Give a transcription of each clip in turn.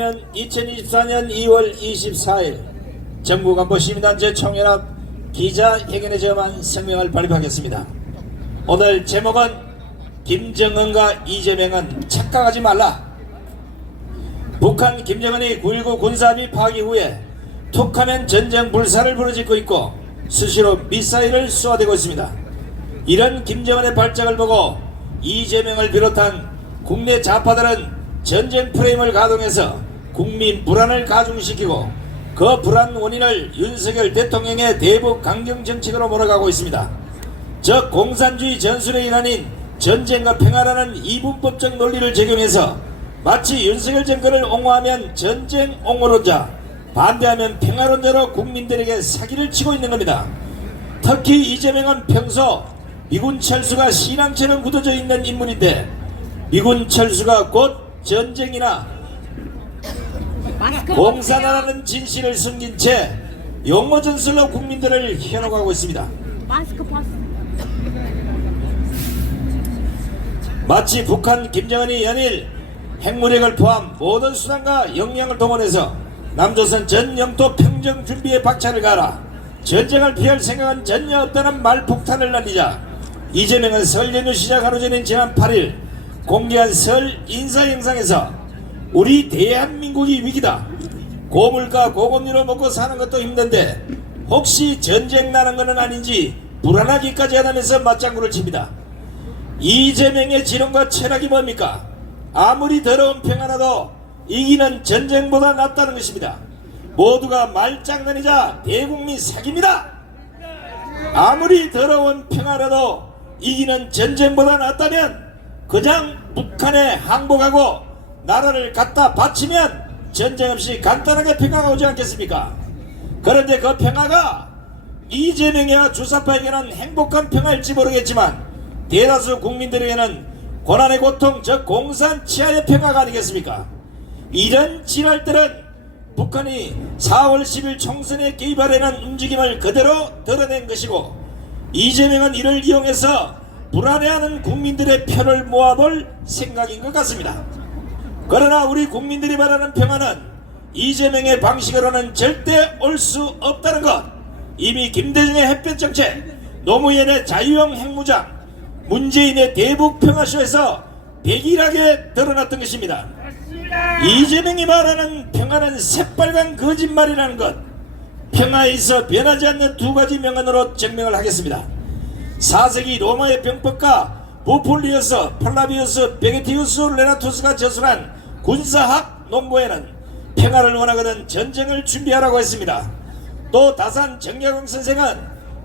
2024년 2월 24일 전국안보시민단체 총연합 기자회견에 저만 성명을 발표하겠습니다. 오늘 제목은 김정은과 이재명은 착각하지 말라. 북한 김정은이 9.19 군사합의 파기 후에 툭하면 전쟁 불사를 부르짖고 있고 수시로 미사일을 쏘아대고 있습니다. 이런 김정은의 발작을 보고 이재명을 비롯한 국내 좌파들은 전쟁 프레임을 가동해서 국민 불안을 가중시키고 그 불안 원인을 윤석열 대통령의 대북 강경 정책으로 몰아가고 있습니다. 즉 공산주의 전술의 일환인 전쟁과 평화라는 이분법적 논리를 적용해서 마치 윤석열 정권을 옹호하면 전쟁 옹호론자, 반대하면 평화론자로 국민들에게 사기를 치고 있는 겁니다. 특히 이재명은 평소 미군 철수가 신앙처럼 굳어져 있는 인물인데 미군 철수가 곧 전쟁이나 공산화라는 진실을 숨긴 채 용어전술로 국민들을 현혹하고 있습니다. 마치 북한 김정은이 연일 핵무력을 포함 모든 수단과 역량을 동원해서 남조선 전 영토 평정 준비에 박차를 가라, 전쟁을 피할 생각은 전혀 없다는 말폭탄을 날리자 이재명은 설 연휴 시작 하루 전인 지난 8일 공개한 설 인사 영상에서 우리 대한민국이 위기다, 고물가 고금리로 먹고 사는 것도 힘든데 혹시 전쟁 나는 것은 아닌지 불안하기까지 하다면서 맞장구를 칩니다. 이재명의 지론과 철학이 뭡니까? 아무리 더러운 평화라도 이기는 전쟁보다 낫다는 것입니다. 모두가 말장난이자 대국민 사기입니다. 아무리 더러운 평화라도 이기는 전쟁보다 낫다면 그냥 북한에 항복하고 나라를 갖다 바치면 전쟁 없이 간단하게 평화가 오지 않겠습니까? 그런데 그 평화가 이재명이와 주사파에게는 행복한 평화일지 모르겠지만 대다수 국민들에게는 고난의 고통, 즉 공산 치하의 평화가 아니겠습니까? 이런 지랄들은 북한이 4월 10일 총선에 개입하려는 움직임을 그대로 드러낸 것이고 이재명은 이를 이용해서 불안해하는 국민들의 표를 모아볼 생각인 것 같습니다. 그러나 우리 국민들이 바라는 평화는 이재명의 방식으로는 절대 올 수 없다는 것, 이미 김대중의 햇볕 정책, 노무현의 자유형 핵무장, 문재인의 대북 평화쇼에서 백일하게 드러났던 것입니다. 이재명이 말하는 평화는 새빨간 거짓말이라는 것, 평화에 있어 변하지 않는 두 가지 명언으로 증명을 하겠습니다. 4세기 로마의 병법가 부폴리우스, 플라비우스, 베게티우스, 레나투스가 저술한 군사학 논고에는 평화를 원하거든 전쟁을 준비하라고 했습니다. 또 다산 정약용 선생은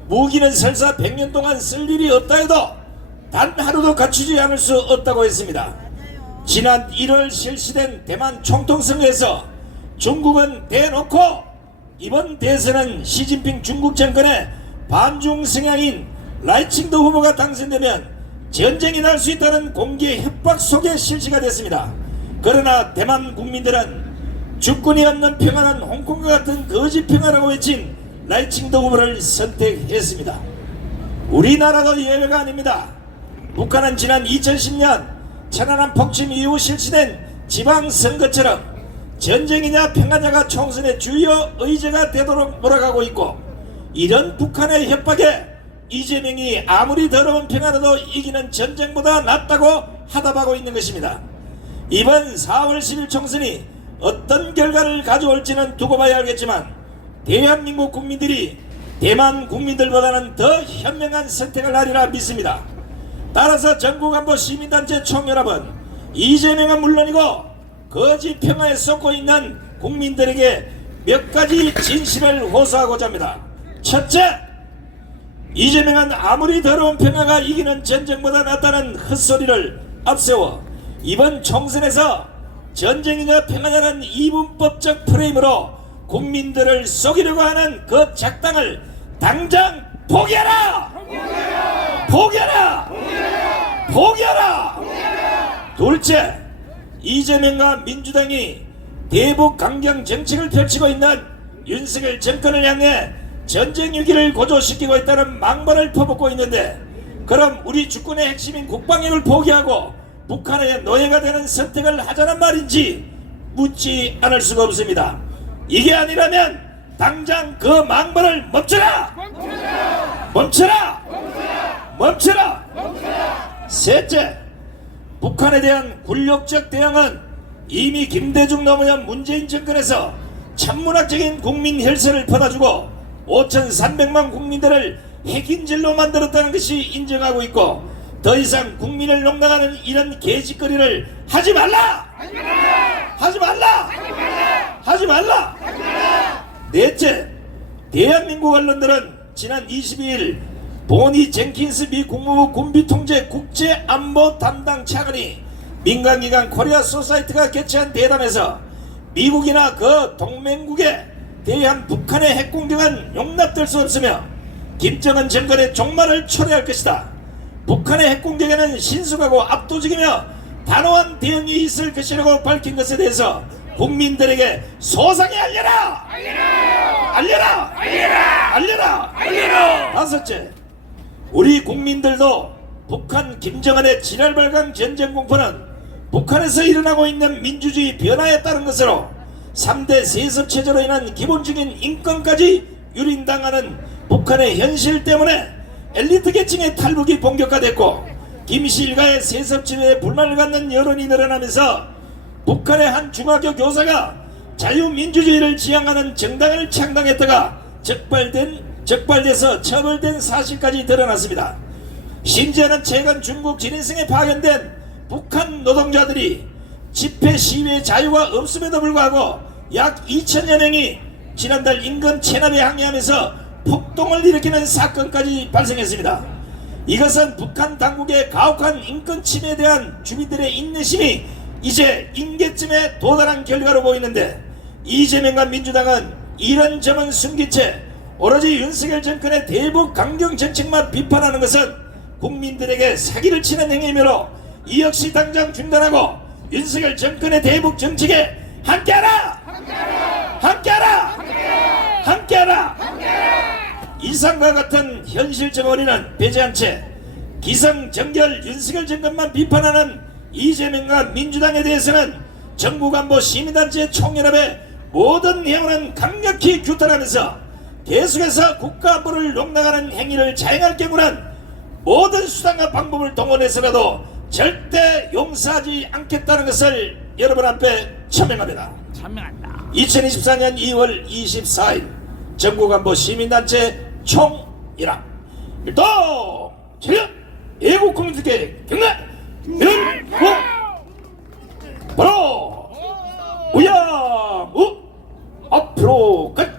무기는 설사 100년 동안 쓸 일이 없다 해도 단 하루도 갖추지 않을 수 없다고 했습니다. 지난 1월 실시된 대만 총통선거에서 중국은 대놓고 이번 대선은 시진핑 중국 정권의 반중 성향인 라이칭도 후보가 당선되면 전쟁이 날 수 있다는 공개 협박 속에 실시가 됐습니다. 그러나 대만 국민들은 주권이 없는 평화는 홍콩과 같은 거짓 평화라고 외친 라이칭도 후보를 선택했습니다. 우리나라도 예외가 아닙니다. 북한은 지난 2010년 천안함 폭침 이후 실시된 지방선거처럼 전쟁이냐 평화냐가 총선의 주요 의제가 되도록 몰아가고 있고, 이런 북한의 협박에 이재명이 아무리 더러운 평화라도 이기는 전쟁보다 낫다고 하답하고 있는 것입니다. 이번 4월 10일 총선이 어떤 결과를 가져올지는 두고 봐야 알겠지만 대한민국 국민들이 대만 국민들보다는 더 현명한 선택을 하리라 믿습니다. 따라서 전국안보 시민단체 총연합은 이재명은 물론이고 거짓 평화에 쏟고 있는 국민들에게 몇 가지 진실을 호소하고자 합니다. 첫째, 이재명은 아무리 더러운 평화가 이기는 전쟁보다 낫다는 헛소리를 앞세워 이번 총선에서 전쟁이냐 평화냐는 이분법적 프레임으로 국민들을 속이려고 하는 그 작당을 당장 포기하라! 포기하라! 포기하라! 둘째, 이재명과 민주당이 대북 강경 정책을 펼치고 있는 윤석열 정권을 향해 전쟁 위기를 고조시키고 있다는 망발을 퍼붓고 있는데, 그럼 우리 주권의 핵심인 국방력을 포기하고 북한의 노예가 되는 선택을 하자는 말인지 묻지 않을 수가 없습니다. 이게 아니라면 당장 그 망발을 멈춰라! 멈춰라! 멈춰라! 셋째, 북한에 대한 굴욕적 대응은 이미 김대중 노무현 문재인 정권에서 천문학적인 국민 혈세를 퍼다주고 5,300만 국민들을 핵인질로 만들었다는 것이 인정하고 있고, 더 이상 국민을 농락하는 이런 개짓거리를 하지 말라! 하지 말라! 하지 말라! 넷째, 대한민국 언론들은 지난 22일 보니 젠킨스 미 국무부 군비통제 국제안보 담당 차관이 민간기관 코리아 소사이트가 개최한 대담에서 미국이나 그 동맹국에 대한 북한의 핵공격은 용납될 수 없으며 김정은 정권의 종말을 초래할 것이다. 북한의 핵공격에는 신속하고 압도적이며 단호한 대응이 있을 것이라고 밝힌 것에 대해서 국민들에게 소상히 알려라! 알려라! 알려라! 알려라! 다섯째, 우리 국민들도 북한 김정은의 지랄발광 전쟁 공포는 북한에서 일어나고 있는 민주주의 변화에 따른 것으로 3대 세습체제로 인한 기본적인 인권까지 유린당하는 북한의 현실 때문에 엘리트 계층의 탈북이 본격화됐고, 김씨 일가의 세습지배에 불만을 갖는 여론이 늘어나면서 북한의 한 중학교 교사가 자유민주주의를 지향하는 정당을 창당했다가 적발돼서 처벌된 사실까지 드러났습니다. 심지어는 최근 중국 진해성에 파견된 북한 노동자들이 집회 시위의 자유가 없음에도 불구하고 약 2천여 명이 지난달 임금 체납에 항의하면서 폭동을 일으키는 사건까지 발생했습니다. 이것은 북한 당국의 가혹한 인권 침해에 대한 주민들의 인내심이 이제 임계점에 도달한 결과로 보이는데, 이재명과 민주당은 이런 점은 숨긴 채 오로지 윤석열 정권의 대북 강경 정책만 비판하는 것은 국민들에게 사기를 치는 행위이므로 이 역시 당장 중단하고 윤석열 정권의 대북 정책에 함께하라! 함께하라! 함께하라! 이상과 같은 현실적 어린은 배제한 채 기성정결 윤석열 정권만 비판하는 이재명과 민주당에 대해서는 정부간부 시민단체 총연합의 모든 회원은 강력히 규탄하면서 계속해서 국가안보를 농락하는 행위를 자행할 경우는 모든 수단과 방법을 동원해서라도 절대 용서하지 않겠다는 것을 여러분 앞에 천명합니다. 2024년 2월 24일 정부간부 시민단체 총연합 일동 체력 애국 국민들께 경례 명고 바로 우양우 앞으로 끝.